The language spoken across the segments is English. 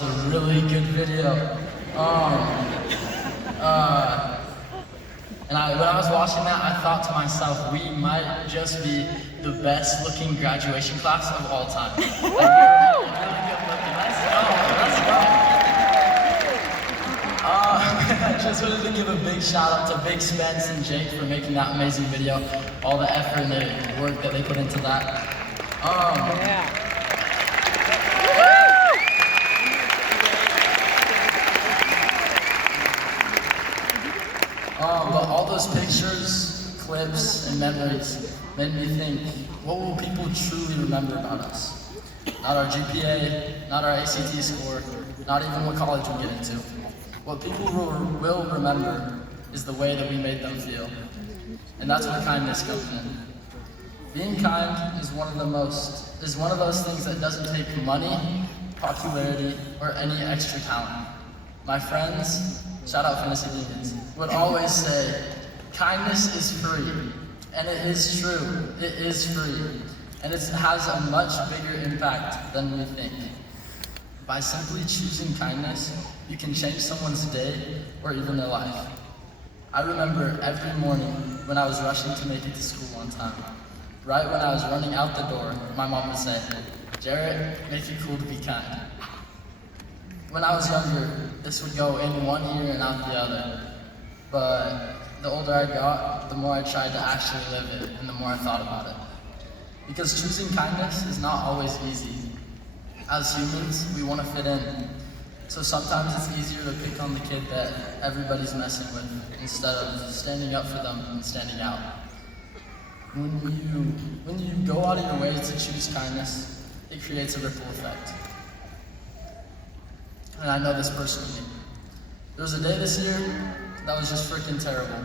It's a really good video. When I was watching that, I thought to myself, we might just be the best looking graduation class of all time. Like, we're really good looking. Let's go. I just wanted to give a big shout out to Big Spence and Jake for making that amazing video. All the effort and the work that they put into that. But all those pictures, clips, and memories made me think, what will people truly remember about us? Not our GPA, not our ACT score, not even what college we get into. What people will remember is the way that we made them feel. And that's where kindness comes in. Being kind is one of those things that doesn't take money, popularity, or any extra talent. My friends, shout out Fantasy Demons, would always say, kindness is free. And it is true, it is free. And it has a much bigger impact than we think. By simply choosing kindness, you can change someone's day or even their life. I remember every morning when I was rushing to make it to school one time. Right when I was running out the door, my mom would say, Jarrett, make it cool to be kind. When I was younger, this would go in one ear and out the other. But the older I got, the more I tried to actually live it, and the more I thought about it. Because choosing kindness is not always easy. As humans, we want to fit in. So sometimes it's easier to pick on the kid that everybody's messing with, instead of standing up for them and standing out. When you go out of your way to choose kindness, it creates a ripple effect. And I know this personally. There was a day this year that was just freaking terrible.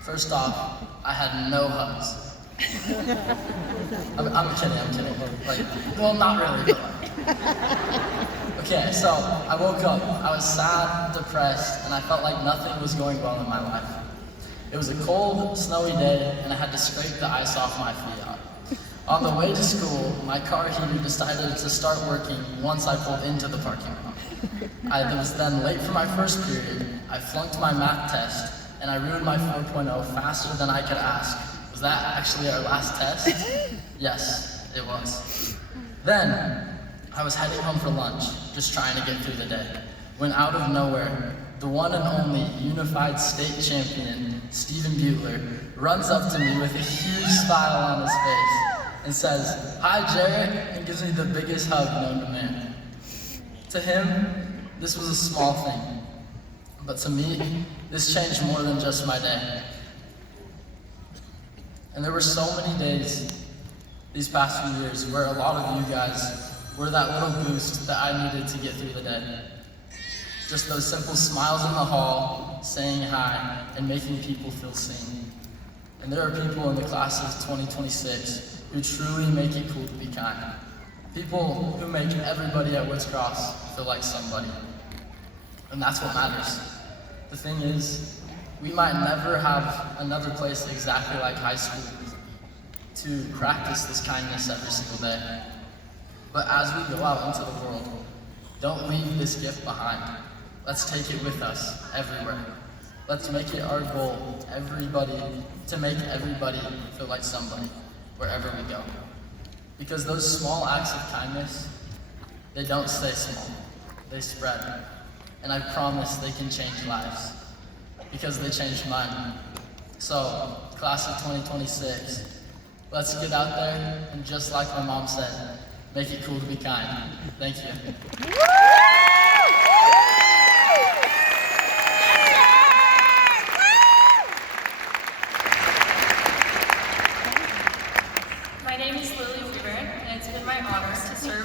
First off, I had no hugs. I'm kidding. Like, well, not really, but like. Okay, so I woke up. I was sad, depressed, and I felt like nothing was going well in my life. It was a cold, snowy day, and I had to scrape the ice off my feet. On the way to school, my car heater decided to start working once I pulled into the parking lot. I was then late for my first period, I flunked my math test, and I ruined my 4.0 faster than I could ask. Was that actually our last test? Yes, it was. Then, I was heading home for lunch, just trying to get through the day, when out of nowhere, the one and only unified state champion, Steven Butler, runs up to me with a huge smile on his face and says, "Hi, Jarrett," and gives me the biggest hug known to man. To him, this was a small thing, but to me, this changed more than just my day. And there were so many days these past few years where a lot of you guys were that little boost that I needed to get through the day. Just those simple smiles in the hall, saying hi, and making people feel seen. And there are people in the class of 2026 who truly make it cool to be kind. People who make everybody at Woods Cross feel like somebody. And that's what matters. The thing is, we might never have another place exactly like high school to practice this kindness every single day. But as we go out into the world, don't leave this gift behind. Let's take it with us everywhere. Let's make it our goal, to make everybody feel like somebody, wherever we go. Because those small acts of kindness, they don't stay small, they spread. And I promise they can change lives, because they changed mine. So, class of 2026, let's get out there and just like my mom said, make it cool to be kind. Thank you.